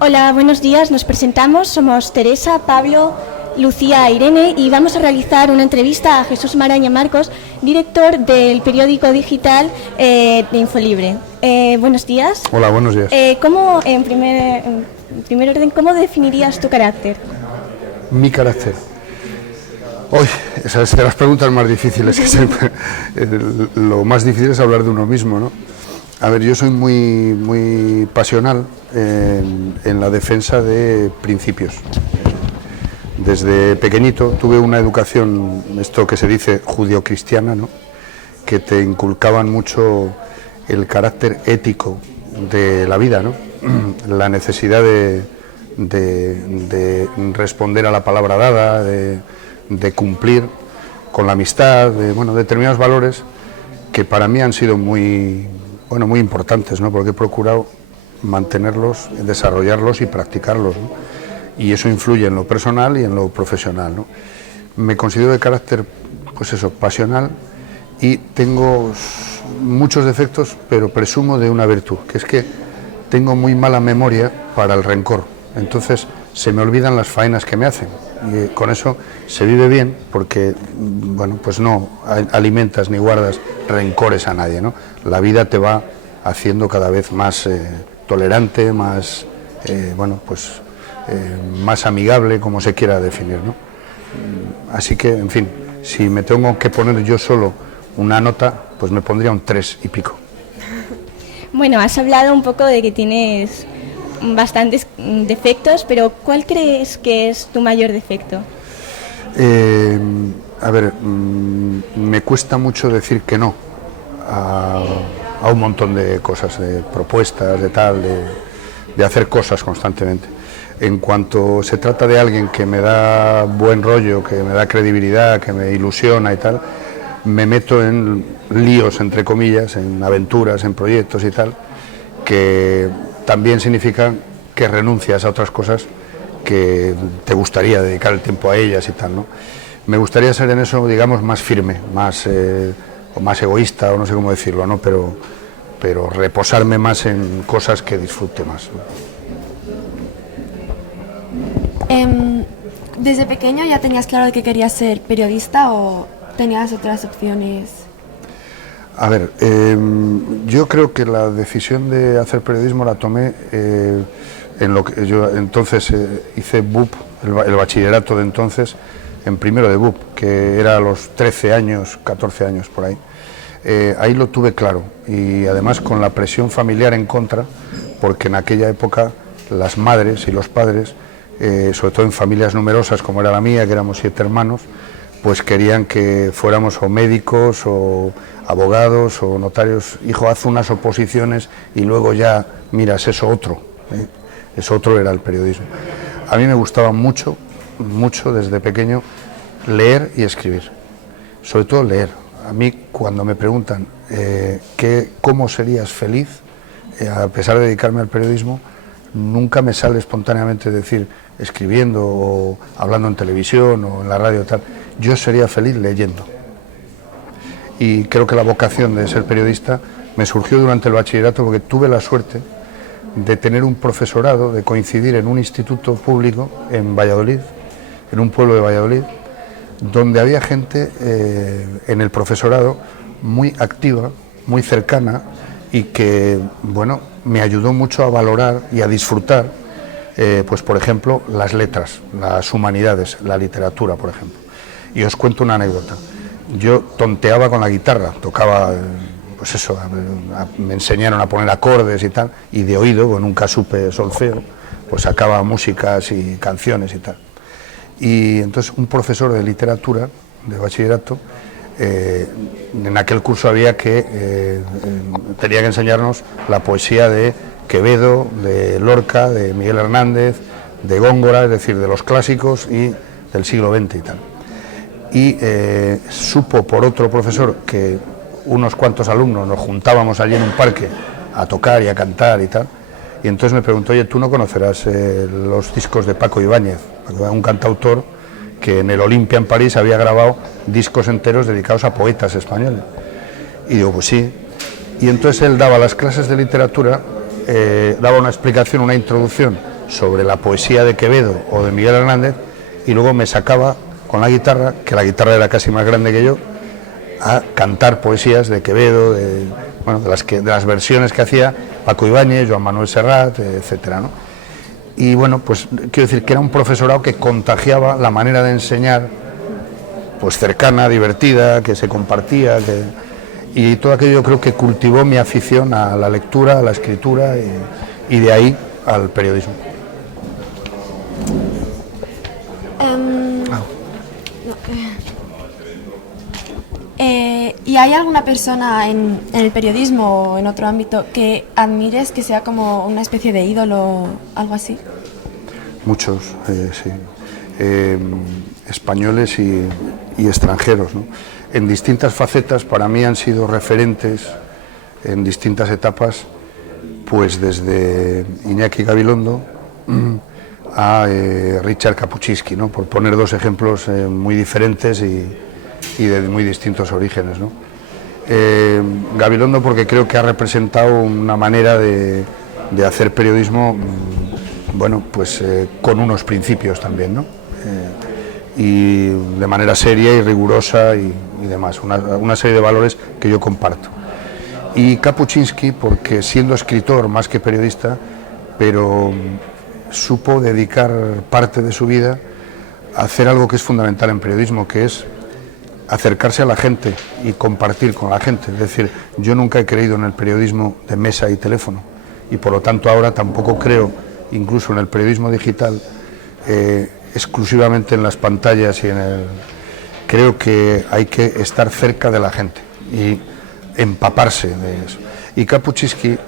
Hola, buenos días. Nos presentamos. Somos Teresa, Pablo, Lucía, Irene y vamos a realizar una entrevista a Jesús Maraña Marcos, director del periódico digital de Infolibre. Buenos días. Hola, buenos días. En primer orden, ¿cómo definirías tu carácter? Mi carácter. Hoy, esa es de las preguntas más difíciles. Lo más difícil es hablar de uno mismo, ¿no? A ver, yo soy muy pasional en la defensa de principios. Desde pequeñito tuve una educación, esto que se dice judio-cristiana, ¿no? Que te inculcaban mucho el carácter ético de la vida, ¿no? La necesidad de responder a la palabra dada, de cumplir con la amistad, determinados valores que para mí han sido muy importantes, ¿no? Porque he procurado mantenerlos, desarrollarlos y practicarlos, ¿no? Y eso influye en lo personal y en lo profesional, ¿no? Me considero de carácter, pasional, y tengo muchos defectos, pero presumo de una virtud, que es que tengo muy mala memoria para el rencor. Entonces se me olvidan las faenas que me hacen y con eso se vive bien porque no alimentas ni guardas rencores a nadie, ¿no? La vida te va haciendo cada vez más tolerante, más más amigable, como se quiera definir, ¿no? Así que, en fin, si me tengo que poner yo solo una nota, pues me pondría un 3 y pico. Bueno, has hablado un poco de que tienes bastantes defectos, pero ¿cuál crees que es tu mayor defecto? Me cuesta mucho decir que no a un montón de cosas, de propuestas, de hacer cosas constantemente. En cuanto se trata de alguien que me da buen rollo, que me da credibilidad, que me ilusiona y tal, me meto en líos, entre comillas, en aventuras, en proyectos y tal, que también significan que renuncias a otras cosas que te gustaría dedicar el tiempo a ellas y tal, ¿no? Me gustaría ser en eso, digamos, más firme, o más egoísta, o no sé cómo decirlo, ¿no? Pero reposarme más en cosas que disfrute más, ¿no? ¿Desde pequeño ya tenías claro que querías ser periodista o tenías otras opciones? A ver, yo creo que la decisión de hacer periodismo la tomé en lo que yo entonces hice BUP, el bachillerato de entonces, en primero de BUP, que era a los 13 años, 14 años por ahí. Ahí lo tuve claro y además con la presión familiar en contra, porque en aquella época las madres y los padres, sobre todo en familias numerosas como era la mía, que éramos 7 hermanos, pues querían que fuéramos o médicos o abogados o notarios. Hijo, haz unas oposiciones y luego ya miras eso otro, ¿eh? Eso otro era el periodismo. A mí me gustaba mucho desde pequeño leer y escribir, sobre todo leer. A mí cuando me preguntan cómo serías feliz, a pesar de dedicarme al periodismo, nunca me sale espontáneamente decir escribiendo o hablando en televisión o en la radio tal. Yo sería feliz leyendo. Y creo que la vocación de ser periodista me surgió durante el bachillerato porque tuve la suerte de tener un profesorado, de coincidir en un instituto público en Valladolid, en un pueblo de Valladolid, donde había gente en el profesorado muy activa, muy cercana y que, me ayudó mucho a valorar y a disfrutar, por ejemplo, las letras, las humanidades, la literatura, por ejemplo. Y os cuento una anécdota. Yo tonteaba con la guitarra, tocaba, me enseñaron a poner acordes y tal, y de oído, nunca supe solfeo, pues sacaba músicas y canciones y tal. Y entonces un profesor de literatura, de bachillerato, en aquel curso tenía que enseñarnos la poesía de Quevedo, de Lorca, de Miguel Hernández, de Góngora, es decir, de los clásicos y del siglo XX y tal. Y supo por otro profesor que unos cuantos alumnos nos juntábamos allí en un parque a tocar y a cantar y tal, y entonces me preguntó, oye, ¿tú no conocerás los discos de Paco Ibáñez? Un cantautor que en el Olympia en París había grabado discos enteros dedicados a poetas españoles. Y digo, pues sí. Y entonces él daba las clases de literatura, daba una explicación, una introducción sobre la poesía de Quevedo o de Miguel Hernández, y luego me sacaba con la guitarra, que la guitarra era casi más grande que yo, a cantar poesías de Quevedo, de las versiones que hacía Paco Ibáñez, Joan Manuel Serrat, etcétera, ¿no? Y bueno, pues quiero decir que era un profesorado que contagiaba la manera de enseñar, pues cercana, divertida, que se compartía, y todo aquello yo creo que cultivó mi afición a la lectura, a la escritura y de ahí al periodismo. ¿Y hay alguna persona en el periodismo o en otro ámbito que admires, que sea como una especie de ídolo o algo así? Muchos, sí. Españoles y extranjeros, ¿no? En distintas facetas para mí han sido referentes en distintas etapas, pues desde Iñaki Gabilondo a Richard Kapuscinski, ¿no? Por poner dos ejemplos muy diferentes y de muy distintos orígenes, ¿no? Gabilondo porque creo que ha representado una manera de hacer periodismo, bueno, pues con unos principios también, ¿no? Y de manera seria y rigurosa y demás, una serie de valores que yo comparto. Y Kapuscinski porque siendo escritor más que periodista, pero supo dedicar parte de su vida a hacer algo que es fundamental en periodismo, que es acercarse a la gente y compartir con la gente. Es decir, yo nunca he creído en el periodismo de mesa y teléfono, y por lo tanto ahora tampoco creo, incluso en el periodismo digital, exclusivamente en las pantallas y creo que hay que estar cerca de la gente y empaparse de eso. Y Kapuscinski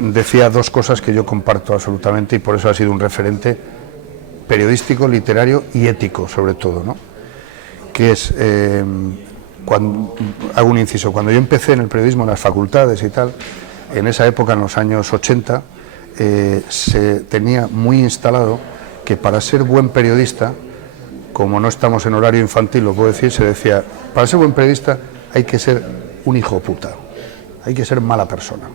decía dos cosas que yo comparto absolutamente y por eso ha sido un referente periodístico, literario y ético sobre todo, ¿no? Que es, hago un inciso, cuando yo empecé en el periodismo en las facultades y tal, en esa época, en los años 80, se tenía muy instalado que para ser buen periodista, como no estamos en horario infantil, lo puedo decir, se decía, para ser buen periodista hay que ser un hijo puta, hay que ser mala persona.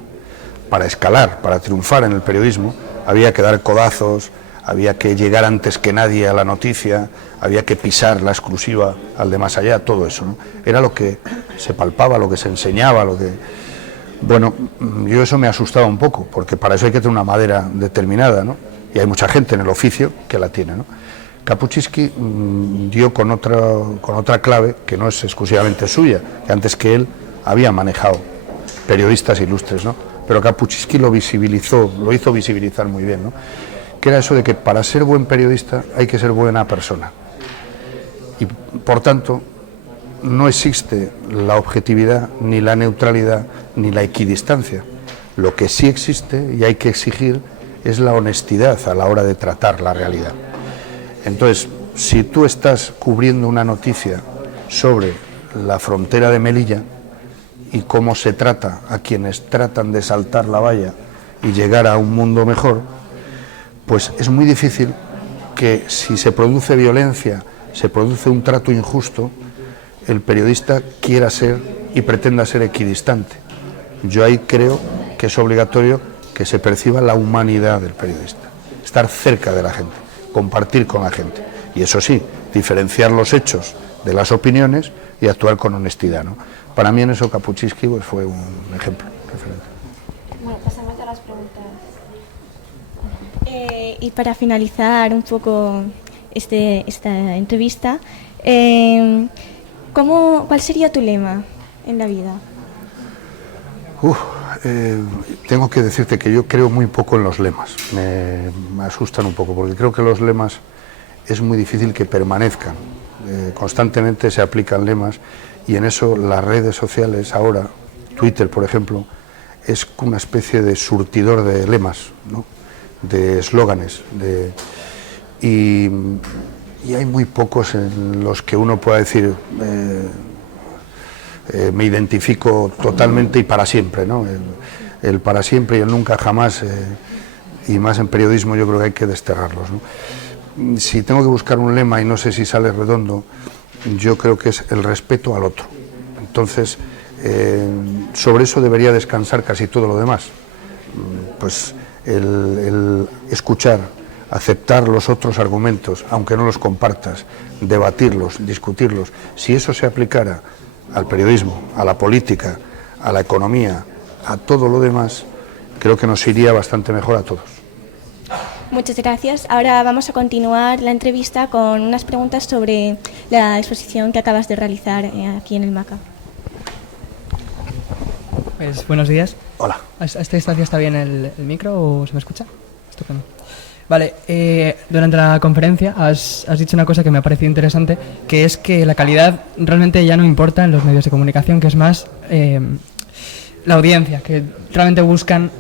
Para escalar, para triunfar en el periodismo, había que dar codazos, había que llegar antes que nadie a la noticia, había que pisar la exclusiva al de más allá, todo eso, ¿no? Era lo que se palpaba, lo que se enseñaba, lo que... Bueno, yo eso me asustaba un poco, porque para eso hay que tener una madera determinada, ¿no? Y hay mucha gente en el oficio que la tiene, ¿no? Kapuscinski dio con otra clave, que no es exclusivamente suya, que antes que él había manejado periodistas ilustres, ¿no? Pero Kapuscinski lo visibilizó, lo hizo visibilizar muy bien, ¿no? Que era eso de que para ser buen periodista hay que ser buena persona. Y por tanto, no existe la objetividad, ni la neutralidad, ni la equidistancia. Lo que sí existe y hay que exigir es la honestidad a la hora de tratar la realidad. Entonces, si tú estás cubriendo una noticia sobre la frontera de Melilla y cómo se trata a quienes tratan de saltar la valla y llegar a un mundo mejor, pues es muy difícil que si se produce violencia, se produce un trato injusto, el periodista quiera ser y pretenda ser equidistante. Yo ahí creo que es obligatorio que se perciba la humanidad del periodista, estar cerca de la gente, compartir con la gente y eso sí, diferenciar los hechos de las opiniones y actuar con honestidad, ¿no? Para mí en eso Kapuscinski pues, fue un ejemplo referente. Bueno, pasamos ya a las preguntas. Y para finalizar un poco esta entrevista, ¿cuál sería tu lema en la vida? Tengo que decirte que yo creo muy poco en los lemas, me asustan un poco, porque creo que los lemas es muy difícil que permanezcan, constantemente se aplican lemas y en eso las redes sociales ahora, Twitter por ejemplo, es una especie de surtidor de lemas, ¿no? De eslóganes, y hay muy pocos en los que uno pueda decir me identifico totalmente y para siempre, ¿no? El para siempre y el nunca jamás, y más en periodismo yo creo que hay que desterrarlos, ¿no? Si tengo que buscar un lema y no sé si sale redondo, yo creo que es el respeto al otro. Entonces, sobre eso debería descansar casi todo lo demás. Pues el escuchar, aceptar los otros argumentos, aunque no los compartas, debatirlos, discutirlos, si eso se aplicara al periodismo, a la política, a la economía, a todo lo demás, creo que nos iría bastante mejor a todos. Muchas gracias. Ahora vamos a continuar la entrevista con unas preguntas sobre la exposición que acabas de realizar aquí en el MACA. Pues buenos días. Hola. ¿A esta distancia está bien el micro o se me escucha? Estupendo. Vale, durante la conferencia has dicho una cosa que me ha parecido interesante, que es que la calidad realmente ya no importa en los medios de comunicación, que es más la audiencia, que realmente buscan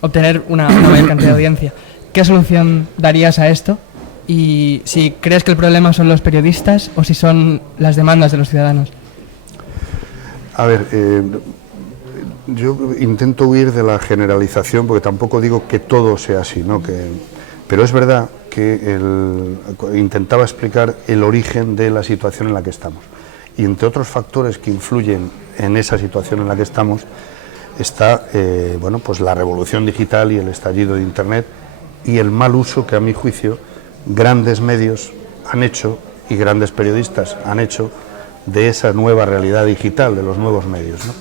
obtener una mayor cantidad de audiencia. ¿Qué solución darías a esto? Y si crees que el problema son los periodistas o si son las demandas de los ciudadanos. A ver, yo intento huir de la generalización porque tampoco digo que todo sea así, ¿no? Pero es verdad que intentaba explicar el origen de la situación en la que estamos. Y entre otros factores que influyen en esa situación en la que estamos está bueno, pues la revolución digital y el estallido de Internet y el mal uso que, a mi juicio, grandes medios han hecho y grandes periodistas han hecho de esa nueva realidad digital, de los nuevos medios, ¿no?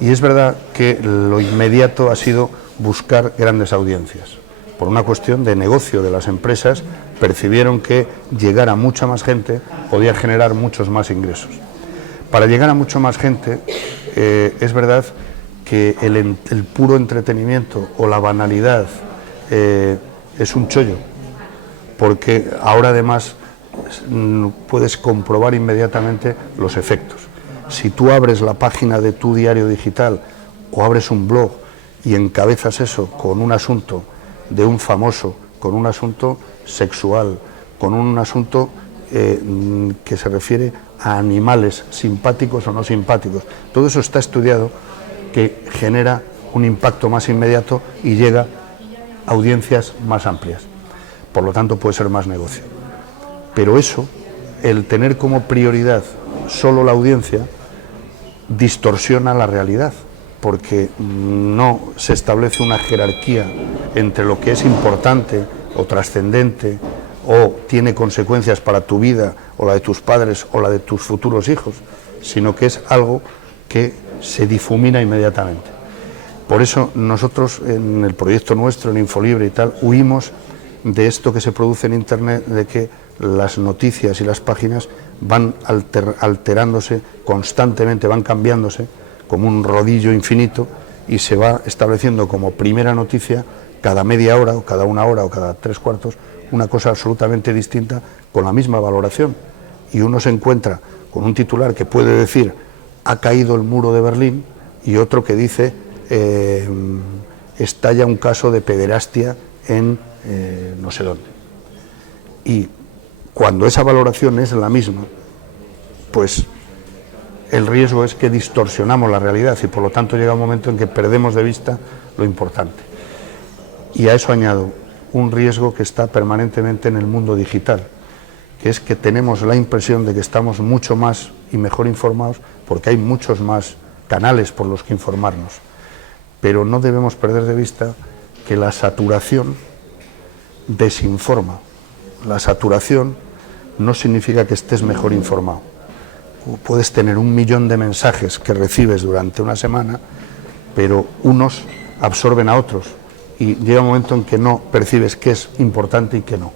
Y es verdad que lo inmediato ha sido buscar grandes audiencias. Por una cuestión de negocio de las empresas, percibieron que llegar a mucha más gente podía generar muchos más ingresos. Para llegar a mucha más gente, es verdad que el puro entretenimiento o la banalidad es un chollo, porque ahora además puedes comprobar inmediatamente los efectos. Si tú abres la página de tu diario digital o abres un blog y encabezas eso con un asunto de un famoso, con un asunto sexual, con un asunto que se refiere a animales simpáticos o no simpáticos, todo eso está estudiado, que genera un impacto más inmediato y llega a audiencias más amplias. Por lo tanto, puede ser más negocio. Pero eso, el tener como prioridad solo la audiencia, distorsiona la realidad, porque no se establece una jerarquía entre lo que es importante o trascendente o tiene consecuencias para tu vida o la de tus padres o la de tus futuros hijos, sino que es algo que se difumina inmediatamente. Por eso nosotros en el proyecto nuestro, en Infolibre y tal, huimos de esto que se produce en Internet, de que las noticias y las páginas van alterándose constantemente, van cambiándose como un rodillo infinito y se va estableciendo como primera noticia cada media hora o cada una hora o cada 3/4 una cosa absolutamente distinta con la misma valoración. Y uno se encuentra con un titular que puede decir ha caído el muro de Berlín y otro que dice estalla un caso de pederastia en no sé dónde. Y cuando esa valoración es la misma, pues el riesgo es que distorsionamos la realidad y por lo tanto llega un momento en que perdemos de vista lo importante. Y a eso añado un riesgo que está permanentemente en el mundo digital, que es que tenemos la impresión de que estamos mucho más y mejor informados porque hay muchos más canales por los que informarnos. Pero no debemos perder de vista que la saturación desinforma. La saturación no significa que estés mejor informado. Puedes tener 1 millón de mensajes que recibes durante una semana, pero unos absorben a otros y llega un momento en que no percibes qué es importante y qué no.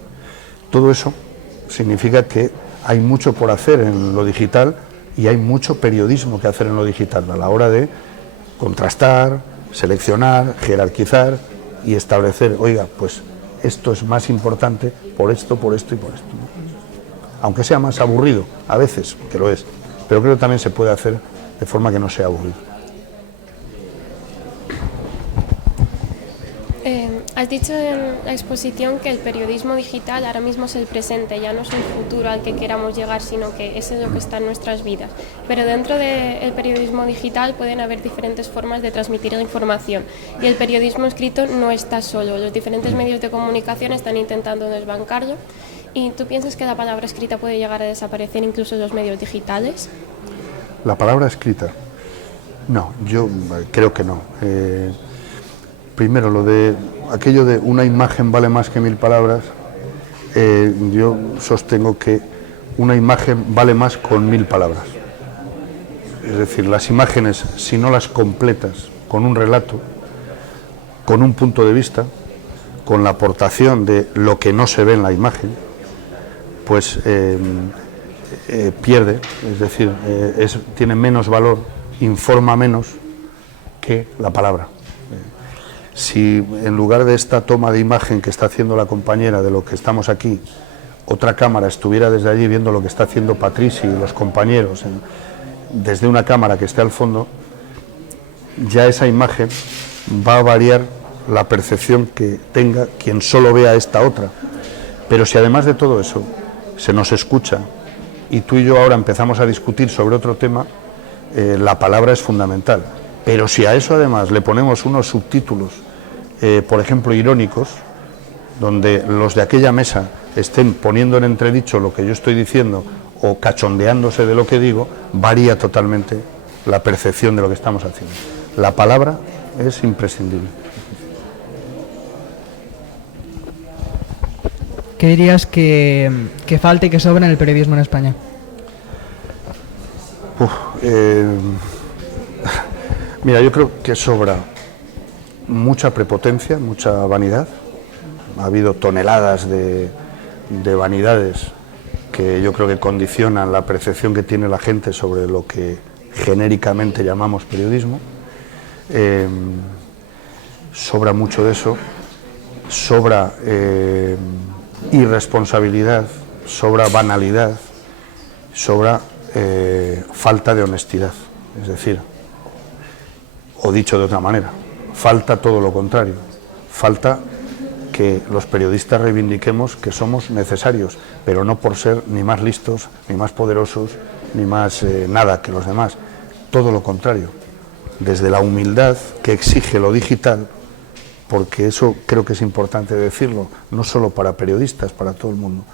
Todo eso significa que hay mucho por hacer en lo digital y hay mucho periodismo que hacer en lo digital a la hora de contrastar, seleccionar, jerarquizar y establecer, oiga, pues esto es más importante por esto y por esto, ¿no? Aunque sea más aburrido, a veces, que lo es, pero creo que también se puede hacer de forma que no sea aburrido. Has dicho en la exposición que el periodismo digital ahora mismo es el presente, ya no es un futuro al que queramos llegar, sino que es lo que está en nuestras vidas. Pero dentro del periodismo digital pueden haber diferentes formas de transmitir la información y el periodismo escrito no está solo. Los diferentes medios de comunicación están intentando desbancarlo. ¿Y tú piensas que la palabra escrita puede llegar a desaparecer incluso en los medios digitales? La palabra escrita, no, yo creo que no. Primero, lo de aquello de una imagen vale más que 1000 palabras, yo sostengo que una imagen vale más con 1000 palabras. Es decir, las imágenes, si no las completas con un relato, con un punto de vista, con la aportación de lo que no se ve en la imagen, pues pierde, es decir, tiene menos valor, informa menos que la palabra. Si en lugar de esta toma de imagen que está haciendo la compañera de lo que estamos aquí, otra cámara estuviera desde allí viendo lo que está haciendo Patrici y los compañeros, desde una cámara que esté al fondo, ya esa imagen va a variar la percepción que tenga quien solo vea esta otra. Pero si además de todo eso se nos escucha y tú y yo ahora empezamos a discutir sobre otro tema, la palabra es fundamental. Pero si a eso además le ponemos unos subtítulos, por ejemplo, irónicos, donde los de aquella mesa estén poniendo en entredicho lo que yo estoy diciendo o cachondeándose de lo que digo, varía totalmente la percepción de lo que estamos haciendo. La palabra es imprescindible. ¿Qué dirías que falta y que sobra en el periodismo en España? Mira, yo creo que sobra mucha prepotencia, mucha vanidad. Ha habido toneladas de vanidades que yo creo que condicionan la percepción que tiene la gente sobre lo que genéricamente llamamos periodismo. Sobra mucho de eso, sobra irresponsabilidad, sobra banalidad, sobra falta de honestidad. Es decir, o dicho de otra manera, falta todo lo contrario, falta que los periodistas reivindiquemos que somos necesarios, pero no por ser ni más listos, ni más poderosos, ni más nada que los demás, todo lo contrario, desde la humildad que exige lo digital, porque eso creo que es importante decirlo, no solo para periodistas, para todo el mundo.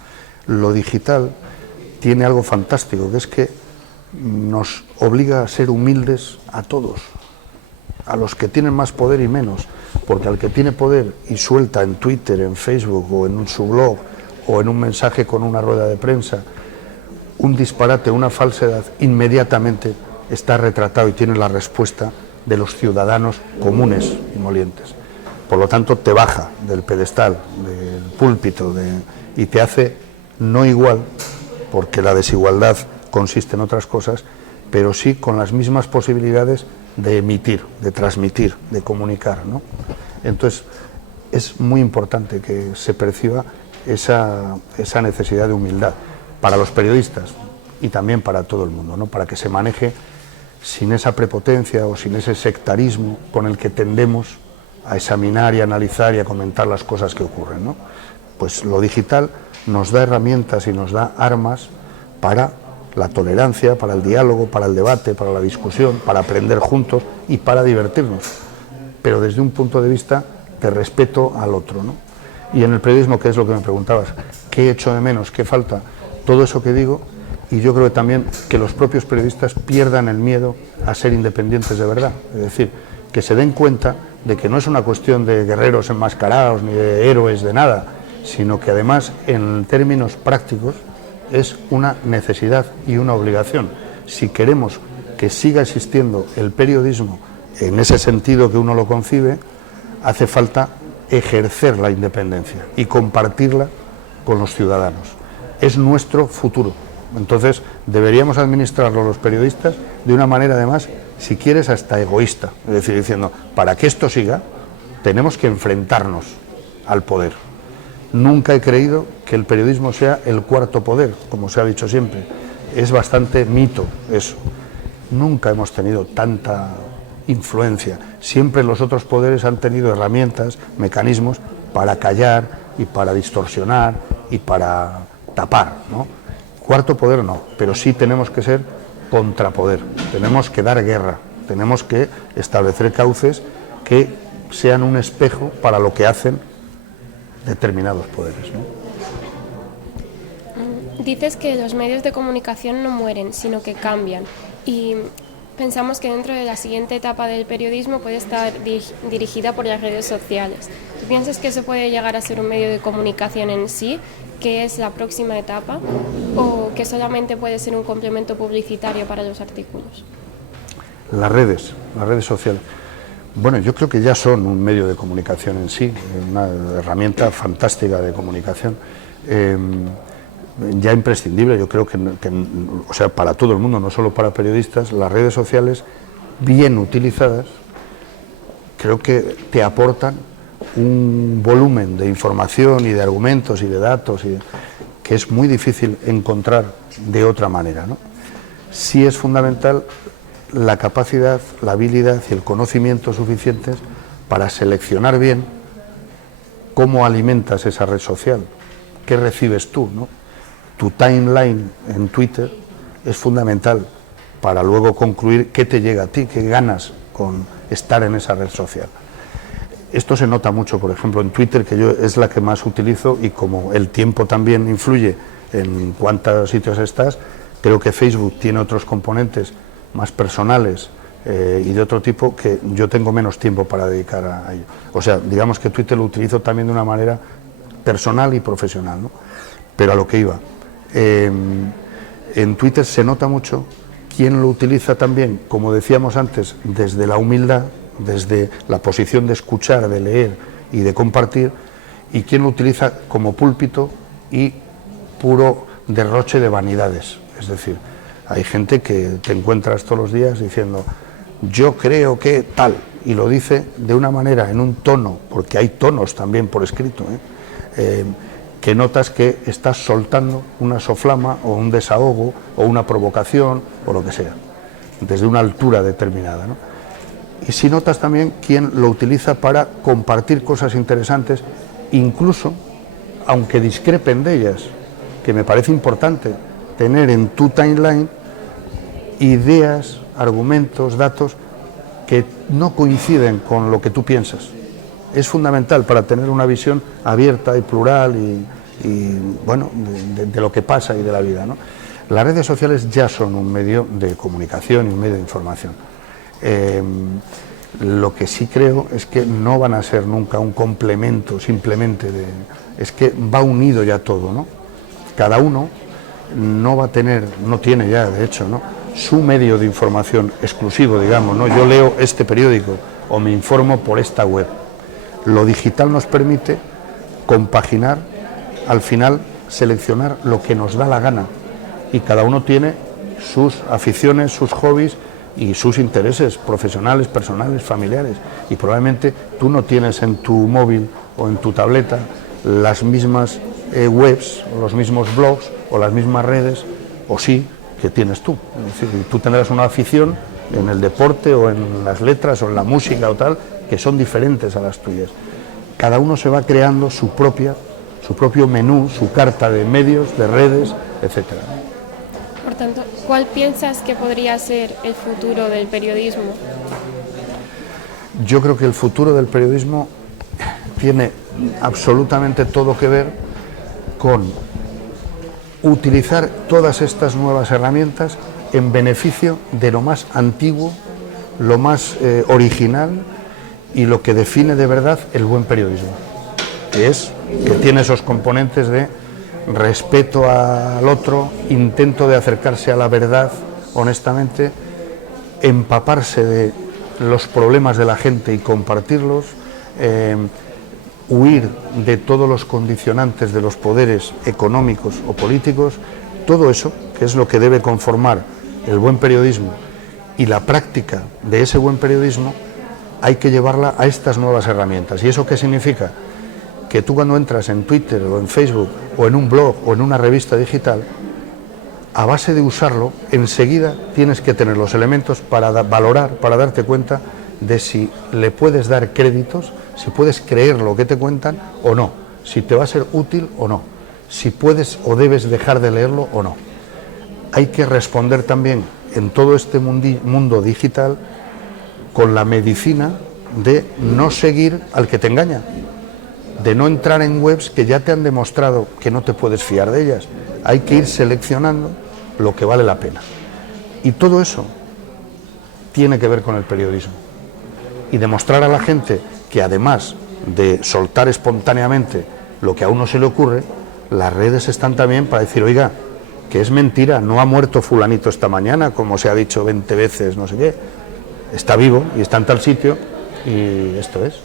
Lo digital tiene algo fantástico, que es que nos obliga a ser humildes a todos, a los que tienen más poder y menos, porque al que tiene poder y suelta en Twitter, en Facebook o en su blog o en un mensaje con una rueda de prensa un disparate, una falsedad, inmediatamente está retratado y tiene la respuesta de los ciudadanos comunes y molientes. Por lo tanto, te baja del pedestal, del púlpito, y te hace no igual, porque la desigualdad consiste en otras cosas, pero sí con las mismas posibilidades de emitir, de transmitir, de comunicar, ¿no? Entonces, es muy importante que se perciba esa necesidad de humildad para los periodistas y también para todo el mundo, ¿no? Para que se maneje sin esa prepotencia o sin ese sectarismo con el que tendemos a examinar y analizar y a comentar las cosas que ocurren, ¿no? Pues lo digital nos da herramientas y nos da armas para la tolerancia, para el diálogo, para el debate, para la discusión, para aprender juntos y para divertirnos, pero desde un punto de vista de respeto al otro, ¿no? Y en el periodismo, que es lo que me preguntabas, ¿qué echo de menos? ¿Qué falta? Todo eso que digo, y yo creo que también que los propios periodistas pierdan el miedo a ser independientes de verdad, es decir, que se den cuenta de que no es una cuestión de guerreros enmascarados ni de héroes de nada, sino que además en términos prácticos es una necesidad y una obligación. Si queremos que siga existiendo el periodismo en ese sentido que uno lo concibe, hace falta ejercer la independencia y compartirla con los ciudadanos. Es nuestro futuro. Entonces deberíamos administrarlo los periodistas de una manera además, si quieres, hasta egoísta. Es decir, diciendo, para que esto siga, tenemos que enfrentarnos al poder. Nunca he creído que el periodismo sea el cuarto poder, como se ha dicho siempre. Es bastante mito eso. Nunca hemos tenido tanta influencia. Siempre los otros poderes han tenido herramientas, mecanismos para callar y para distorsionar y para tapar, ¿no? Cuarto poder no, pero sí tenemos que ser contrapoder. Tenemos que dar guerra, tenemos que establecer cauces que sean un espejo para lo que hacen determinados poderes, ¿no? Dices que los medios de comunicación no mueren, sino que cambian. Y Pensamos que dentro de la siguiente etapa del periodismo puede estar dirigida por las redes sociales. ¿Tú piensas que eso puede llegar a ser un medio de comunicación en sí, que es la próxima etapa, o que solamente puede ser un complemento publicitario para los artículos? Las redes sociales. Bueno, yo creo que ya son un medio de comunicación en sí, una herramienta fantástica de comunicación. Ya imprescindible, yo creo que, o sea, para todo el mundo, no solo para periodistas, las redes sociales, bien utilizadas, creo que te aportan un volumen de información y de argumentos y de datos que es muy difícil encontrar de otra manera, ¿no? Sí es fundamental la capacidad, la habilidad y el conocimiento suficientes para seleccionar bien cómo alimentas esa red social, qué recibes tú, ¿no? Tu timeline en Twitter es fundamental para luego concluir qué te llega a ti, qué ganas con estar en esa red social. Esto se nota mucho, por ejemplo, en Twitter, que yo es la que más utilizo, y como el tiempo también influye en cuántos sitios estás, creo que Facebook tiene otros componentes más personales y de otro tipo que yo tengo menos tiempo para dedicar a ello. O sea, digamos que Twitter lo utilizo también de una manera personal y profesional, ¿no? Pero a lo que iba, en Twitter se nota mucho quién lo utiliza también, como decíamos antes, desde la humildad, desde la posición de escuchar, de leer y de compartir, y quién lo utiliza como púlpito y puro derroche de vanidades. Es decir, hay gente que te encuentras todos los días diciendo yo creo que tal, y lo dice de una manera, en un tono, porque hay tonos también por escrito, que notas que estás soltando una soflama o un desahogo o una provocación o lo que sea, desde una altura determinada, ¿no? Y si notas también quién lo utiliza para compartir cosas interesantes, incluso aunque discrepen de ellas, que me parece importante tener en tu timeline ideas, argumentos, datos que no coinciden con lo que tú piensas. Es fundamental para tener una visión abierta y plural y bueno, de lo que pasa y de la vida, ¿no? Las redes sociales ya son un medio de comunicación y un medio de información. Lo que sí creo es que no van a ser nunca un complemento simplemente es que va unido ya todo, ¿no? Cada uno no va a tener, no tiene ya de hecho, ¿no?, su medio de información exclusivo, digamos, ¿no? Yo leo este periódico o me informo por esta web. Lo digital nos permite compaginar, al final seleccionar lo que nos da la gana, y cada uno tiene sus aficiones, sus hobbies y sus intereses profesionales, personales, familiares, y probablemente tú no tienes en tu móvil o en tu tableta las mismas webs, o los mismos blogs o las mismas redes, o sí, que tienes tú. Es decir, tú tendrás una afición en el deporte o en las letras o en la música o tal, que son diferentes a las tuyas. Cada uno se va creando su propio menú, su carta de medios, de redes, etcétera. Por tanto, ¿cuál piensas que podría ser el futuro del periodismo? Yo creo que el futuro del periodismo tiene absolutamente todo que ver con utilizar todas estas nuevas herramientas en beneficio de lo más antiguo, lo más original y lo que define de verdad el buen periodismo, que tiene esos componentes de respeto al otro, intento de acercarse a la verdad honestamente, empaparse de los problemas de la gente y compartirlos, huir de todos los condicionantes de los poderes económicos o políticos. Todo eso, que es lo que debe conformar el buen periodismo y la práctica de ese buen periodismo, hay que llevarla a estas nuevas herramientas. ¿Y eso qué significa? Que tú, cuando entras en Twitter o en Facebook o en un blog o en una revista digital, a base de usarlo, enseguida tienes que tener los elementos para valorar, para darte cuenta de si le puedes dar créditos, si puedes creer lo que te cuentan o no, si te va a ser útil o no, si puedes o debes dejar de leerlo o no. Hay que responder también en todo este mundo digital con la medicina de no seguir al que te engaña, de no entrar en webs que ya te han demostrado que no te puedes fiar de ellas. Hay que ir seleccionando lo que vale la pena. Y todo eso tiene que ver con el periodismo. Y demostrar a la gente que además de soltar espontáneamente lo que a uno se le ocurre, las redes están también para decir, oiga, que es mentira, no ha muerto fulanito esta mañana, como se ha dicho 20 veces, no sé qué, está vivo y está en tal sitio y esto es.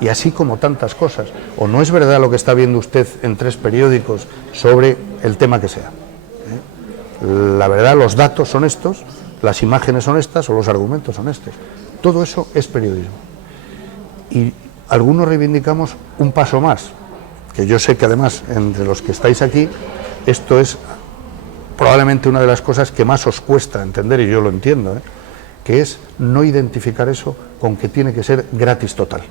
Y así como tantas cosas. O no es verdad lo que está viendo usted en 3 periódicos sobre el tema que sea. La verdad, los datos son estos, las imágenes son estas o los argumentos son estos. Todo eso es periodismo. Y algunos reivindicamos un paso más, que yo sé que además entre los que estáis aquí, esto es probablemente una de las cosas que más os cuesta entender, y yo lo entiendo, que es no identificar eso con que tiene que ser gratis total.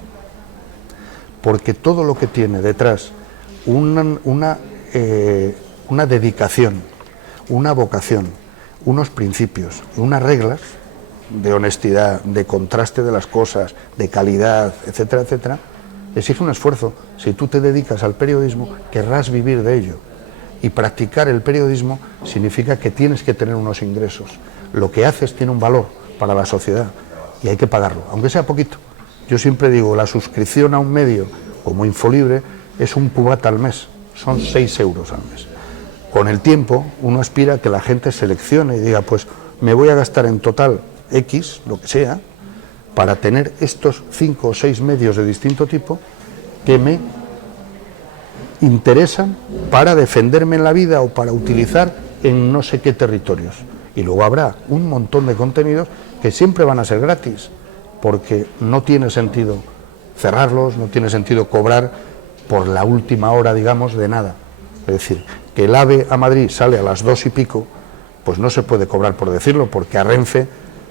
Porque todo lo que tiene detrás una dedicación, una vocación, unos principios, unas reglas de honestidad, de contraste de las cosas, de calidad, etcétera, etcétera, exige un esfuerzo. Si tú te dedicas al periodismo, querrás vivir de ello. Y practicar el periodismo significa que tienes que tener unos ingresos. Lo que haces tiene un valor para la sociedad y hay que pagarlo, aunque sea poquito. Yo siempre digo, la suscripción a un medio como Infolibre es un cubata al mes, son 6 euros al mes. Con el tiempo uno aspira a que la gente seleccione y diga, pues me voy a gastar en total X, lo que sea, para tener estos 5 o 6 medios de distinto tipo que me interesan para defenderme en la vida o para utilizar en no sé qué territorios. Y luego habrá un montón de contenidos que siempre van a ser gratis, porque no tiene sentido cerrarlos, no tiene sentido cobrar por la última hora, digamos, de nada. Es decir, que el AVE a Madrid sale a las 2 y pico, pues no se puede cobrar por decirlo, porque a Renfe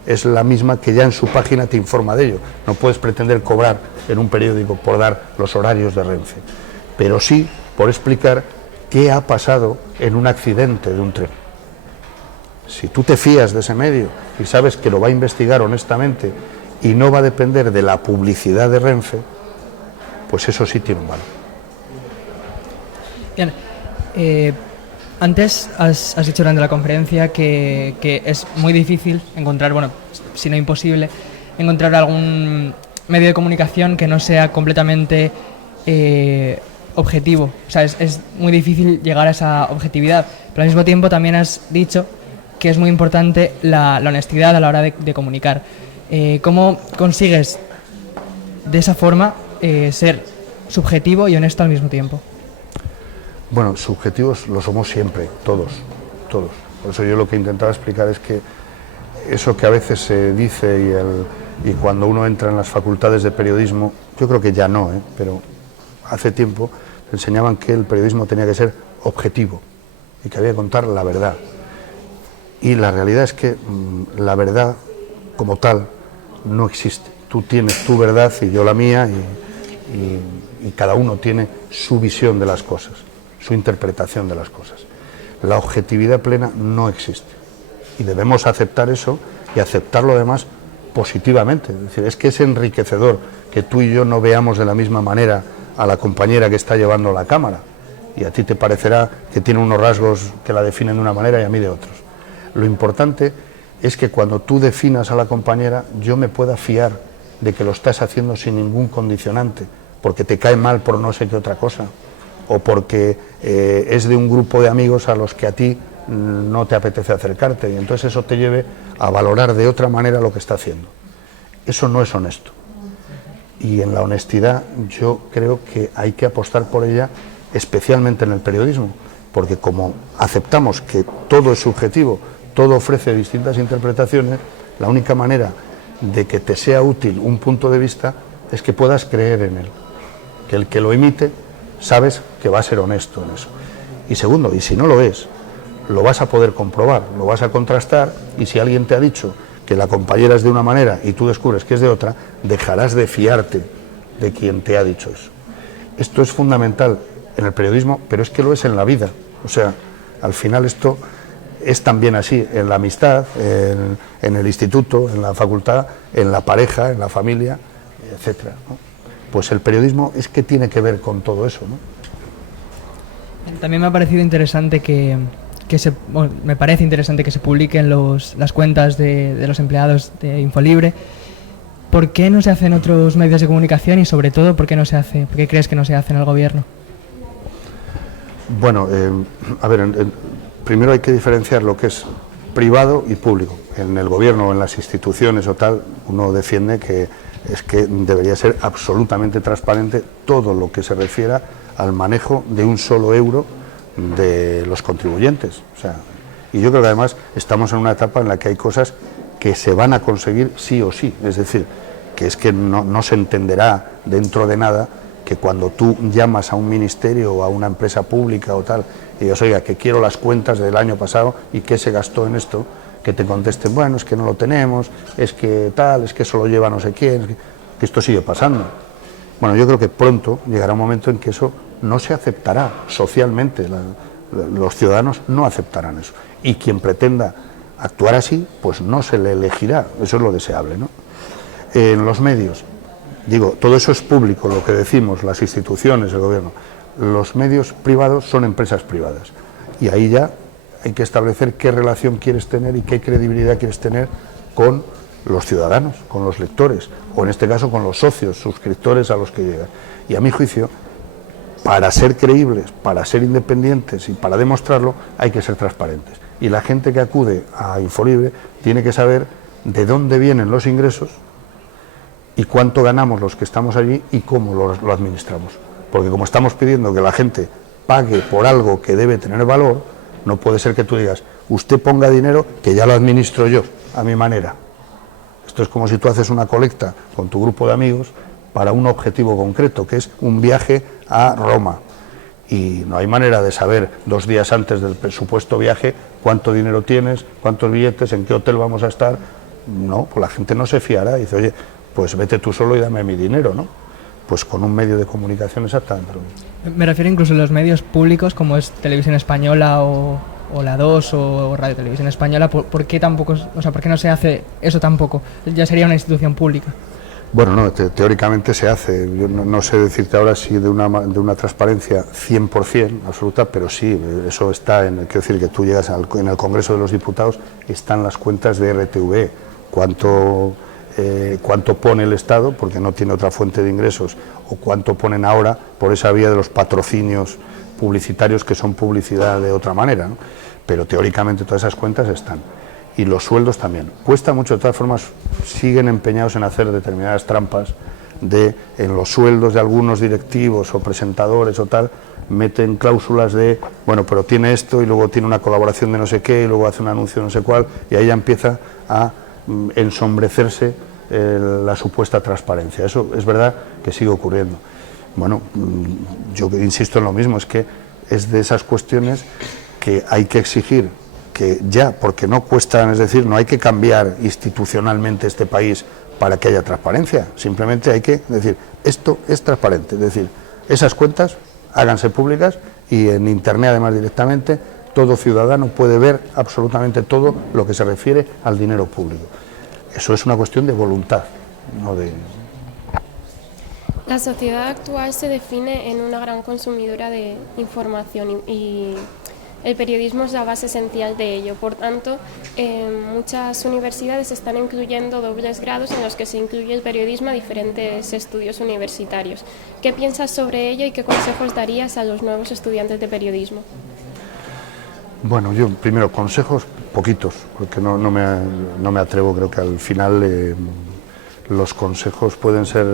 es la misma que ya en su página te informa de ello. No puedes pretender cobrar en un periódico por dar los horarios de Renfe, pero sí por explicar qué ha pasado en un accidente de un tren. Si tú te fías de ese medio y sabes que lo va a investigar honestamente y no va a depender de la publicidad de Renfe, pues eso sí tiene un valor. Bien, antes has dicho durante la conferencia que es muy difícil encontrar, bueno, si no imposible, encontrar algún medio de comunicación que no sea completamente objetivo. O sea, es muy difícil llegar a esa objetividad, pero al mismo tiempo también has dicho que es muy importante la honestidad a la hora de comunicar. ¿Cómo consigues de esa forma ser subjetivo y honesto al mismo tiempo? Bueno, subjetivos lo somos siempre, todos. Por eso yo lo que intentaba explicar es que eso que a veces se dice y cuando uno entra en las facultades de periodismo, yo creo que ya no, pero hace tiempo enseñaban que el periodismo tenía que ser objetivo y que había que contar la verdad. Y la realidad es que la verdad como tal no existe. Tú tienes tu verdad y yo la mía y cada uno tiene su visión de las cosas, su interpretación de las cosas. La objetividad plena no existe y debemos aceptar eso y aceptarlo además positivamente. Es decir, es que es enriquecedor que tú y yo no veamos de la misma manera a la compañera que está llevando la cámara y a ti te parecerá que tiene unos rasgos que la definen de una manera y a mí de otros. Lo importante es que cuando tú definas a la compañera yo me pueda fiar de que lo estás haciendo sin ningún condicionante, porque te cae mal por no sé qué otra cosa, o porque es de un grupo de amigos a los que a ti no te apetece acercarte, y entonces eso te lleve a valorar de otra manera lo que está haciendo. Eso no es honesto. Y en la honestidad yo creo que hay que apostar por ella, especialmente en el periodismo, porque como aceptamos que todo es subjetivo, todo ofrece distintas interpretaciones, la única manera de que te sea útil un punto de vista es que puedas creer en él, que el que lo emite sabes que va a ser honesto en eso. Y segundo, y si no lo es, lo vas a poder comprobar, lo vas a contrastar, y si alguien te ha dicho que la compañera es de una manera y tú descubres que es de otra, dejarás de fiarte de quien te ha dicho eso. Esto es fundamental en el periodismo, pero es que lo es en la vida. O sea, al final esto es también así, en la amistad, en el instituto, en la facultad, en la pareja, en la familia, etcétera, ¿no? Pues el periodismo es que tiene que ver con todo eso, ¿no? También me ha parecido interesante que bueno, me parece interesante que se publiquen las cuentas de los empleados de Infolibre. ¿Por qué no se hace en otros medios de comunicación y sobre todo por qué no se hace? ¿Por qué crees que no se hace en el gobierno? Bueno, a ver, primero hay que diferenciar lo que es privado y público. En el gobierno o en las instituciones o tal, uno defiende que debería ser absolutamente transparente todo lo que se refiera al manejo de un solo euro de los contribuyentes. O sea, y yo creo que además estamos en una etapa en la que hay cosas que se van a conseguir sí o sí. Es decir, que es que no se entenderá dentro de nada que cuando tú llamas a un ministerio o a una empresa pública o tal y digas, oiga, que quiero las cuentas del año pasado y qué se gastó en esto, que te contesten, bueno, es que no lo tenemos, es que tal, es que eso lo lleva no sé quién, que esto sigue pasando. Bueno, yo creo que pronto llegará un momento en que eso no se aceptará socialmente, los ciudadanos no aceptarán eso, y quien pretenda actuar así, pues no se le elegirá, eso es lo deseable, ¿no? En los medios, digo, todo eso es público, lo que decimos, las instituciones, el gobierno. Los medios privados son empresas privadas, y ahí ya hay que establecer qué relación quieres tener y qué credibilidad quieres tener con los ciudadanos, con los lectores, o en este caso con los socios, suscriptores a los que llegan. Y a mi juicio, para ser creíbles, para ser independientes y para demostrarlo, hay que ser transparentes. Y la gente que acude a Infolibre tiene que saber de dónde vienen los ingresos y cuánto ganamos los que estamos allí y cómo lo administramos. Porque como estamos pidiendo que la gente pague por algo que debe tener valor, no puede ser que tú digas, usted ponga dinero que ya lo administro yo, a mi manera. Esto es como si tú haces una colecta con tu grupo de amigos para un objetivo concreto, que es un viaje a Roma. Y no hay manera de saber 2 días antes del presupuesto viaje cuánto dinero tienes, cuántos billetes, en qué hotel vamos a estar. No, pues la gente no se fiará y dice, oye, pues vete tú solo y dame mi dinero, ¿no? Pues con un medio de comunicación exactamente lo mismo. Me refiero incluso a los medios públicos como es Televisión Española o la 2 o Radio Televisión Española. ¿Por qué tampoco, o sea, por qué no se hace eso tampoco? Ya sería una institución pública. Bueno, no, teóricamente se hace. Yo no sé decirte ahora si de una transparencia 100% absoluta, pero sí, eso está quiero decir que tú llegas en el Congreso de los Diputados, están las cuentas de RTV, cuánto pone el Estado, porque no tiene otra fuente de ingresos, o cuánto ponen ahora por esa vía de los patrocinios publicitarios que son publicidad de otra manera, ¿no? Pero teóricamente todas esas cuentas están. Y los sueldos también. Cuesta mucho, de todas formas, siguen empeñados en hacer determinadas trampas en los sueldos de algunos directivos o presentadores o tal, meten cláusulas de, bueno, pero tiene esto y luego tiene una colaboración de no sé qué y luego hace un anuncio de no sé cuál, y ahí ya empieza a ensombrecerse la supuesta transparencia. Eso es verdad que sigue ocurriendo. Bueno, yo insisto en lo mismo, es que es de esas cuestiones que hay que exigir que ya, porque no cuestan, es decir, no hay que cambiar institucionalmente este país para que haya transparencia, simplemente hay que decir, esto es transparente, es decir, esas cuentas háganse públicas y en Internet además directamente todo ciudadano puede ver absolutamente todo lo que se refiere al dinero público. Eso es una cuestión de voluntad, no de... La sociedad actual se define en una gran consumidora de información y el periodismo es la base esencial de ello. Por tanto, muchas universidades están incluyendo dobles grados en los que se incluye el periodismo a diferentes estudios universitarios. ¿Qué piensas sobre ello y qué consejos darías a los nuevos estudiantes de periodismo? Bueno, yo primero, consejos poquitos, porque no me atrevo, creo que al final los consejos pueden ser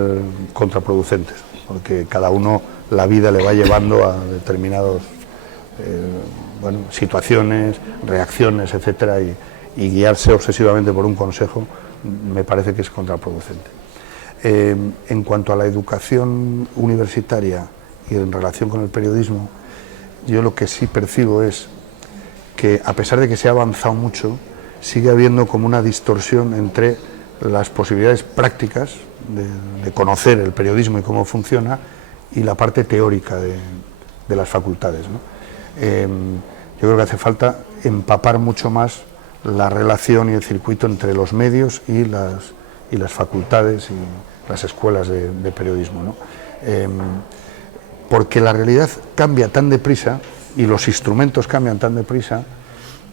contraproducentes, porque cada uno la vida le va llevando a determinados situaciones, reacciones, etcétera, y guiarse obsesivamente por un consejo me parece que es contraproducente. En cuanto a la educación universitaria y en relación con el periodismo, yo lo que sí percibo es que a pesar de que se ha avanzado mucho, sigue habiendo como una distorsión entre las posibilidades prácticas de conocer el periodismo y cómo funciona y la parte teórica de las facultades, ¿no? Yo creo que hace falta empapar mucho más la relación y el circuito entre los medios y las facultades y las escuelas de periodismo, ¿no? Porque la realidad cambia tan deprisa y los instrumentos cambian tan deprisa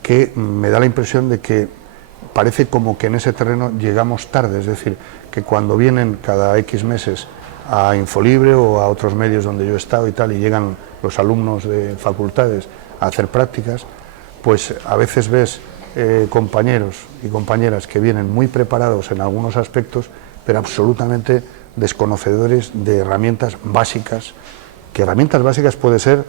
que me da la impresión de que parece como que en ese terreno llegamos tarde, es decir, que cuando vienen cada X meses a Infolibre o a otros medios donde yo he estado y tal, y llegan los alumnos de facultades a hacer prácticas, pues a veces ves compañeros y compañeras que vienen muy preparados en algunos aspectos, pero absolutamente desconocedores de herramientas básicas, que herramientas básicas puede ser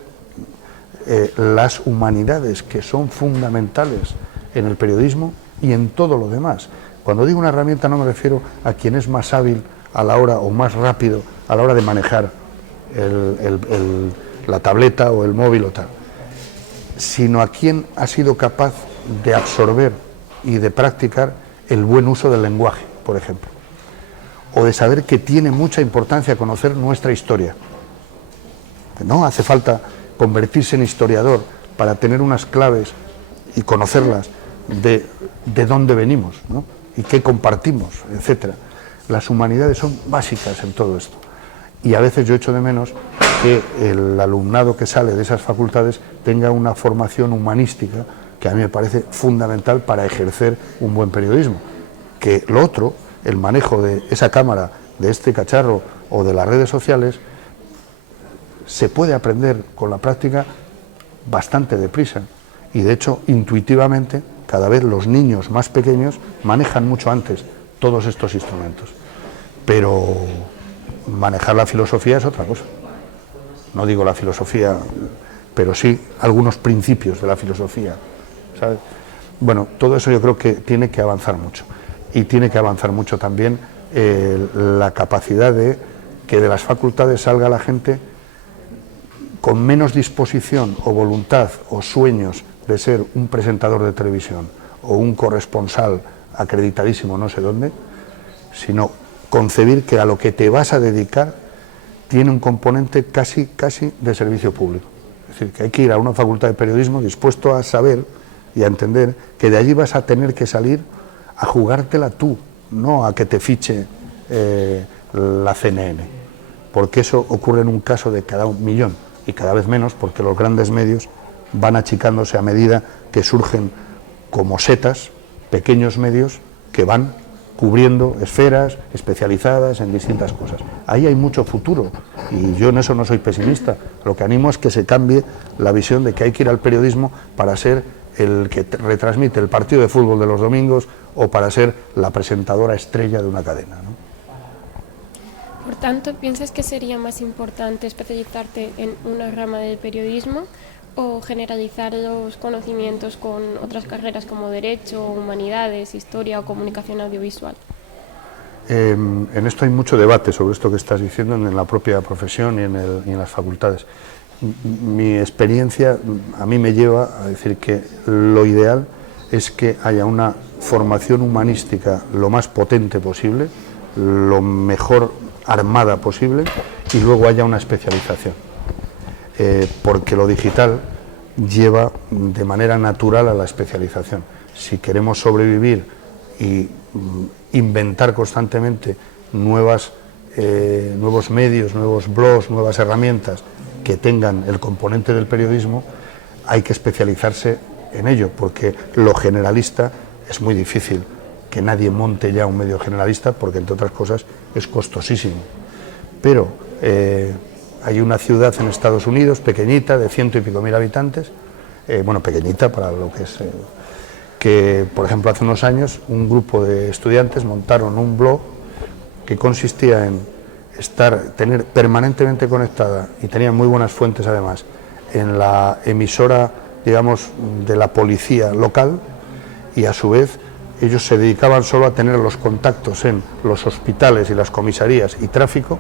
las humanidades, que son fundamentales en el periodismo y en todo lo demás. Cuando digo una herramienta no me refiero a quien es más hábil a la hora o más rápido a la hora de manejar la tableta o el móvil o tal, sino a quien ha sido capaz de absorber y de practicar el buen uso del lenguaje, por ejemplo, o de saber que tiene mucha importancia conocer nuestra historia. No hace falta convertirse en historiador para tener unas claves y conocerlas de dónde venimos, ¿no? Y qué compartimos, etcétera. Las humanidades son básicas en todo esto. Y a veces yo echo de menos que el alumnado que sale de esas facultades tenga una formación humanística que a mí me parece fundamental para ejercer un buen periodismo. Que lo otro, el manejo de esa cámara, de este cacharro o de las redes sociales, se puede aprender con la práctica bastante deprisa. Y de hecho, intuitivamente, cada vez los niños más pequeños manejan mucho antes todos estos instrumentos. Pero manejar la filosofía es otra cosa. No digo la filosofía, pero sí algunos principios de la filosofía, ¿sabes? Bueno, todo eso yo creo que tiene que avanzar mucho. Y tiene que avanzar mucho también la capacidad de que de las facultades salga la gente con menos disposición o voluntad o sueños de ser un presentador de televisión o un corresponsal acreditadísimo no sé dónde, sino concebir que a lo que te vas a dedicar tiene un componente casi de servicio público. Es decir, que hay que ir a una facultad de periodismo dispuesto a saber y a entender que de allí vas a tener que salir a jugártela tú, no a que te fiche la CNN, porque eso ocurre en un caso de cada 1.000.000 y cada vez menos, porque los grandes medios van achicándose a medida que surgen como setas pequeños medios que van cubriendo esferas especializadas en distintas cosas. Ahí hay mucho futuro y yo en eso no soy pesimista. Lo que animo es que se cambie la visión de que hay que ir al periodismo para ser el que retransmite el partido de fútbol de los domingos o para ser la presentadora estrella de una cadena, ¿no? Por tanto, ¿piensas que sería más importante especializarte en una rama del periodismo o generalizar los conocimientos con otras carreras como Derecho, Humanidades, Historia o Comunicación Audiovisual? En esto hay mucho debate sobre esto que estás diciendo en la propia profesión y en las facultades. Mi experiencia a mí me lleva a decir que lo ideal es que haya una formación humanística lo más potente posible, lo mejor armada posible, y luego haya una especialización. Porque lo digital lleva de manera natural a la especialización. Si queremos sobrevivir y inventar constantemente nuevos medios, nuevos blogs, nuevas herramientas que tengan el componente del periodismo, hay que especializarse en ello, porque lo generalista es muy difícil que nadie monte ya un medio generalista, porque entre otras cosas es costosísimo. Pero hay una ciudad en Estados Unidos, pequeñita, de 100 y pico mil habitantes, bueno, pequeñita para lo que es, que por ejemplo hace unos años un grupo de estudiantes montaron un blog que consistía en tener permanentemente conectada, y tenían muy buenas fuentes además, en la emisora, digamos, de la policía local, y a su vez ellos se dedicaban solo a tener los contactos en los hospitales y las comisarías y tráfico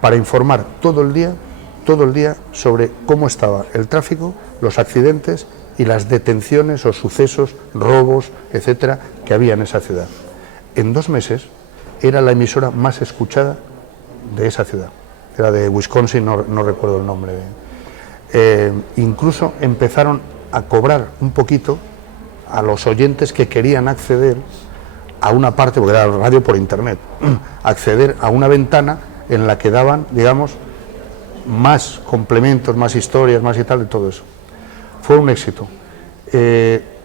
para informar todo el día sobre cómo estaba el tráfico, los accidentes y las detenciones o sucesos, robos, etcétera, que había en esa ciudad. En 2 meses era la emisora más escuchada de esa ciudad. Era de Wisconsin, no recuerdo el nombre. Incluso empezaron a cobrar un poquito a los oyentes que querían acceder a una parte, porque era radio por internet, acceder a una ventana en la que daban, digamos, más complementos, más historias, más y tal, de todo eso. Fue un éxito.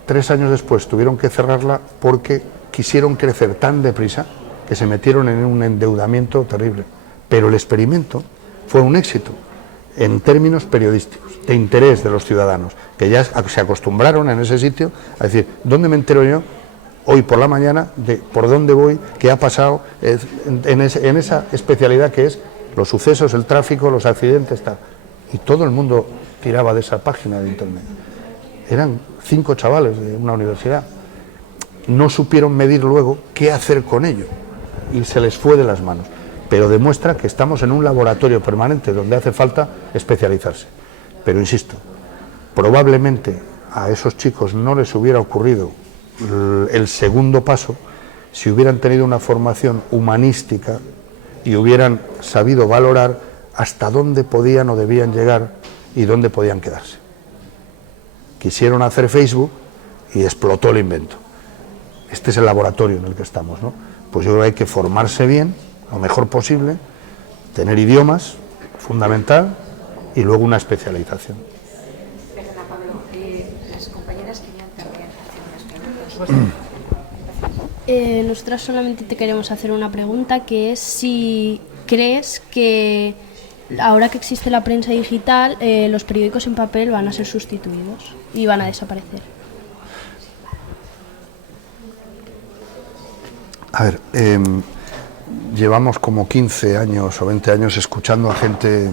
3 años después tuvieron que cerrarla porque quisieron crecer tan deprisa que se metieron en un endeudamiento terrible. Pero el experimento fue un éxito en términos periodísticos, de interés de los ciudadanos, que ya se acostumbraron en ese sitio a decir, ¿dónde me entero yo hoy por la mañana de por dónde voy, qué ha pasado en esa especialidad que es los sucesos, el tráfico, los accidentes, tal? Y todo el mundo tiraba de esa página de internet. Eran 5 chavales de una universidad. No supieron medir luego qué hacer con ello y se les fue de las manos. Pero demuestra que estamos en un laboratorio permanente donde hace falta especializarse. Pero insisto, probablemente a esos chicos no les hubiera ocurrido el segundo paso si hubieran tenido una formación humanística y hubieran sabido valorar hasta dónde podían o debían llegar y dónde podían quedarse. Quisieron hacer Facebook y explotó el invento. Este es el laboratorio en el que estamos, ¿no? Pues yo creo que hay que formarse bien, lo mejor posible, tener idiomas, fundamental, y luego una especialización. Perdona, Pablo, las compañeras querían también hacer unas preguntas. Nosotras solamente te queremos hacer una pregunta, que es si crees que ahora que existe la prensa digital, los periódicos en papel van a ser sustituidos y van a desaparecer. A ver, llevamos como 15 años o 20 años escuchando a gente,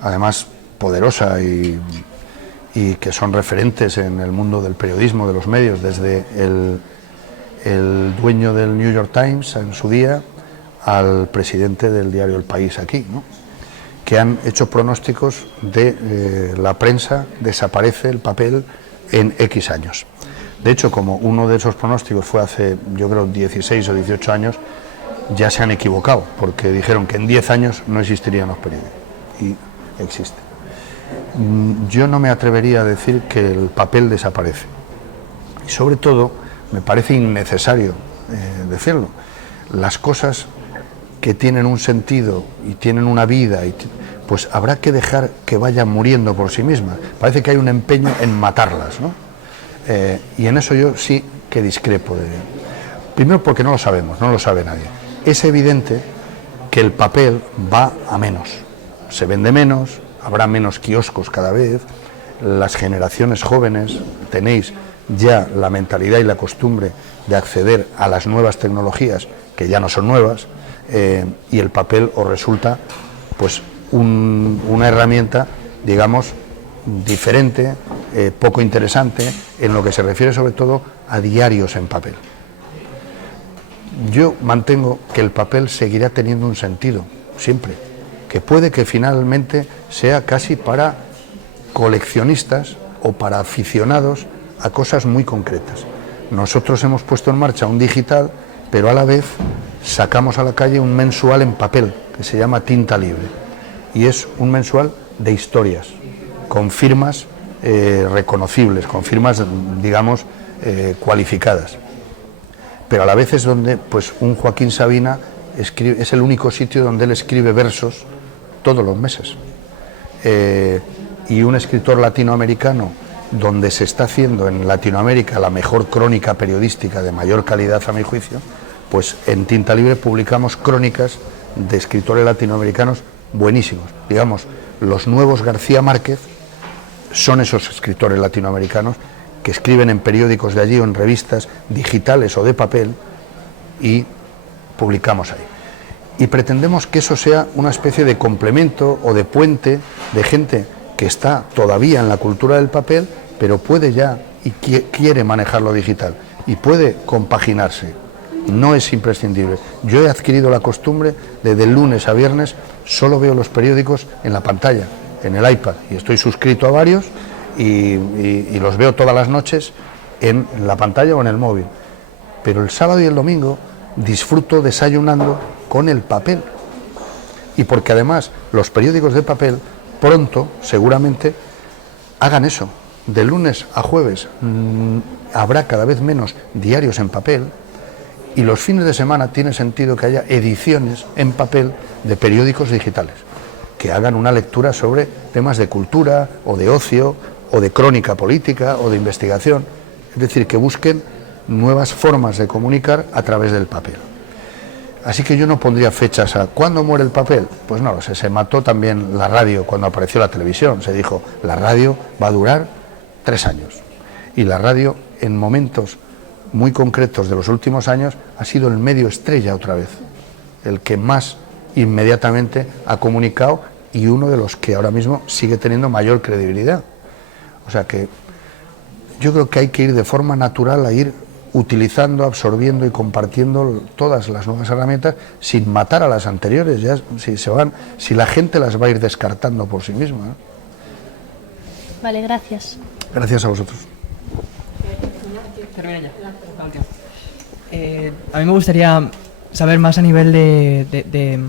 además poderosa y que son referentes en el mundo del periodismo, de los medios, desde el dueño del New York Times en su día al presidente del diario El País aquí, ¿no? Que han hecho pronósticos de la prensa desaparece el papel en X años. De hecho, como uno de esos pronósticos fue hace, yo creo, 16 o 18 años, ya se han equivocado, porque dijeron que en 10 años no existirían los periódicos, y existen. Yo no me atrevería a decir que el papel desaparece, y sobre todo, me parece innecesario decirlo. Las cosas que tienen un sentido y tienen una vida, pues habrá que dejar que vayan muriendo por sí mismas. Parece que hay un empeño en matarlas, ¿no? Y en eso yo sí que discrepo de... Primero porque no lo sabemos, no lo sabe nadie. Es evidente que el papel va a menos, se vende menos, habrá menos kioscos cada vez, las generaciones jóvenes tenéis ya la mentalidad y la costumbre de acceder a las nuevas tecnologías, que ya no son nuevas, y el papel os resulta pues una herramienta, digamos, diferente, poco interesante, en lo que se refiere sobre todo a diarios en papel. Yo mantengo que el papel seguirá teniendo un sentido, siempre, que puede que finalmente sea casi para coleccionistas o para aficionados a cosas muy concretas. Nosotros hemos puesto en marcha un digital, pero a la vez sacamos a la calle un mensual en papel, que se llama Tinta Libre, y es un mensual de historias, con firmas reconocibles, con firmas, digamos, cualificadas. Pero a la vez es donde, pues, un Joaquín Sabina escribe, es el único sitio donde él escribe versos todos los meses. Y un escritor latinoamericano, donde se está haciendo en Latinoamérica la mejor crónica periodística de mayor calidad, a mi juicio, pues en Tinta Libre publicamos crónicas de escritores latinoamericanos buenísimos. Digamos, los nuevos García Márquez son esos escritores latinoamericanos que escriben en periódicos de allí o en revistas digitales o de papel y publicamos ahí. Y pretendemos que eso sea una especie de complemento o de puente de gente que está todavía en la cultura del papel, pero puede ya y quiere manejar lo digital y puede compaginarse. No es imprescindible. Yo he adquirido la costumbre de lunes a viernes solo veo los periódicos en la pantalla, en el iPad, y estoy suscrito a varios y los veo todas las noches en la pantalla o en el móvil. Pero el sábado y el domingo disfruto desayunando con el papel. Y porque además los periódicos de papel pronto, seguramente, hagan eso. De lunes a jueves habrá cada vez menos diarios en papel, y los fines de semana tiene sentido que haya ediciones en papel de periódicos digitales, que hagan una lectura sobre temas de cultura, o de ocio, o de crónica política, o de investigación. es decir, que busquen nuevas formas de comunicar a través del papel. Así que yo no pondría fechas a ¿cuándo muere el papel? Pues no lo sé, se mató también la radio cuando apareció la televisión, se dijo, la radio va a durar 3 años. Y la radio, en momentos muy concretos de los últimos años, ha sido el medio estrella otra vez, el que más inmediatamente ha comunicado y uno de los que ahora mismo sigue teniendo mayor credibilidad. O sea que yo creo que hay que ir de forma natural a ir utilizando, absorbiendo y compartiendo todas las nuevas herramientas sin matar a las anteriores, ya si la gente las va a ir descartando por sí misma, ¿no? Vale, gracias. Gracias a vosotros. Termina ya. A mí me gustaría saber más a nivel de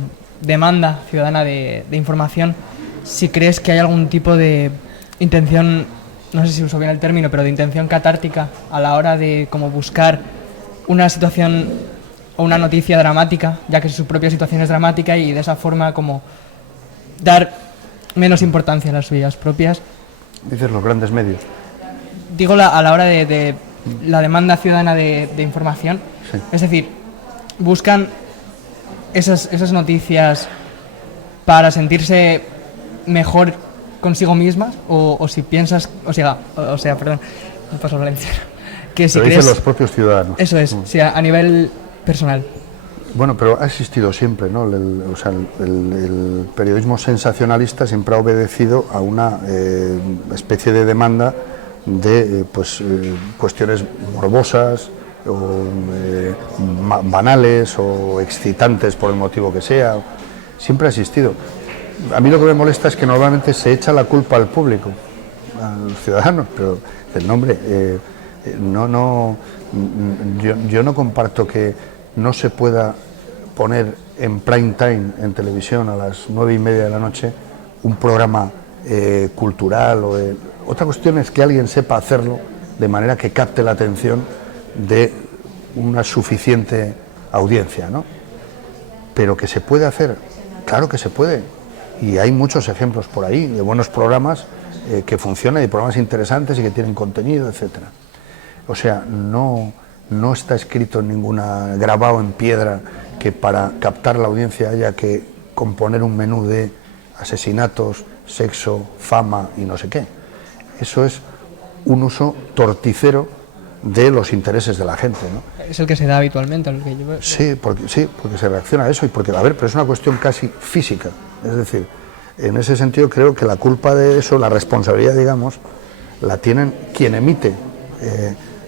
demanda ciudadana de información, si crees que hay algún tipo de intención, no sé si uso bien el término, pero de intención catártica a la hora de como buscar una situación o una noticia dramática, ya que su propia situación es dramática, y de esa forma como dar menos importancia a las suyas propias. Dices los grandes medios. Digo a la hora de la demanda ciudadana de información, Sí. Es decir, buscan esas noticias para sentirse mejor consigo mismas, o si piensas, o sea, perdón, me paso valenciano, que si Lo crees, dicen los propios ciudadanos. eso es, sí, a nivel personal. Bueno, pero ha existido siempre, ¿no? El periodismo sensacionalista siempre ha obedecido a una especie de demanda de cuestiones morbosas o banales o excitantes por el motivo que sea. Siempre ha existido. A mí lo que me molesta es que normalmente se echa la culpa al público, a los ciudadanos, pero el nombre, yo no comparto que no se pueda poner en prime time en televisión a las 9:30 de la noche un programa cultural otra cuestión es que alguien sepa hacerlo de manera que capte la atención de una suficiente audiencia, ¿no? Pero que se puede hacer, claro que se puede, y hay muchos ejemplos por ahí de buenos programas que funcionan, y programas interesantes y que tienen contenido, etcétera. O sea, no está escrito grabado en piedra que para captar la audiencia haya que componer un menú de asesinatos, sexo, fama y no sé qué. Eso es un uso torticero de los intereses de la gente, ¿no? Es el que se da habitualmente, el que yo veo. Sí, porque se reacciona a eso, y porque, pero es una cuestión casi física. Es decir, en ese sentido creo que la culpa de eso, la responsabilidad, digamos, la tienen quien emite,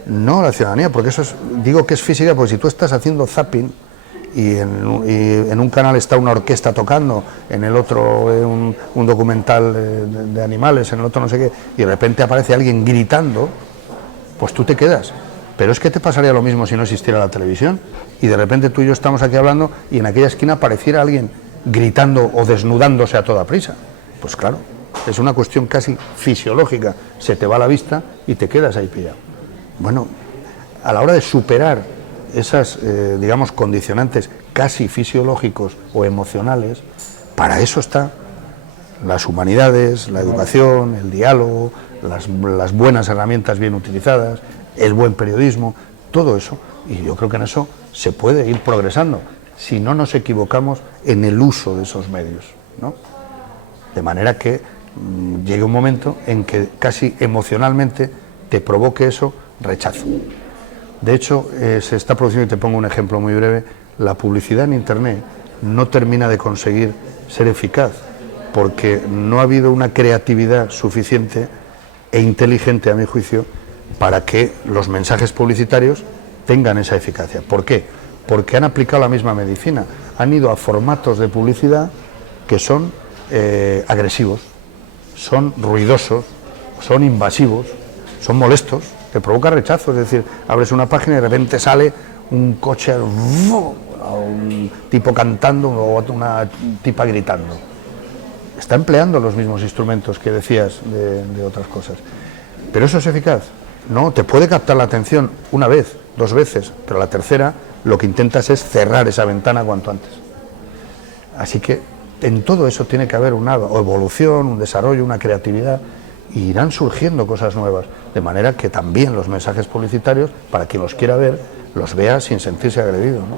no la ciudadanía, porque eso digo que es física, porque si tú estás haciendo zapping y en un canal está una orquesta tocando, en el otro un documental de animales, en el otro no sé qué, y de repente aparece alguien gritando, pues tú te quedas. Pero es que te pasaría lo mismo si no existiera la televisión, y de repente tú y yo estamos aquí hablando y en aquella esquina apareciera alguien gritando o desnudándose a toda prisa. Pues claro, es una cuestión casi fisiológica, se te va la vista y te quedas ahí pillado. Bueno, a la hora de superar esas, digamos, condicionantes casi fisiológicos o emocionales, para eso están las humanidades, la educación, el diálogo, las buenas herramientas bien utilizadas, el buen periodismo, todo eso, y yo creo que en eso se puede ir progresando, si no nos equivocamos en el uso de esos medios, ¿no? De manera que llegue un momento en que casi emocionalmente te provoque eso rechazo. De hecho, se está produciendo, y te pongo un ejemplo muy breve, la publicidad en Internet no termina de conseguir ser eficaz, porque no ha habido una creatividad suficiente e inteligente, a mi juicio, para que los mensajes publicitarios tengan esa eficacia. ¿Por qué? Porque han aplicado la misma medicina, han ido a formatos de publicidad que son agresivos, son ruidosos, son invasivos, son molestos, te provoca rechazo. Es decir, abres una página y de repente sale un coche, a un tipo cantando o una tipa gritando. Está empleando los mismos instrumentos que decías de otras cosas. ¿Pero eso es eficaz? No, te puede captar la atención una vez, 2 veces, pero la tercera lo que intentas es cerrar esa ventana cuanto antes. Así que en todo eso tiene que haber una evolución, un desarrollo, una creatividad, y irán surgiendo cosas nuevas, de manera que también los mensajes publicitarios, para quien los quiera ver, los vea sin sentirse agredido, ¿no?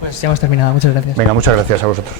Pues ya hemos terminado, muchas gracias. Venga, muchas gracias a vosotros.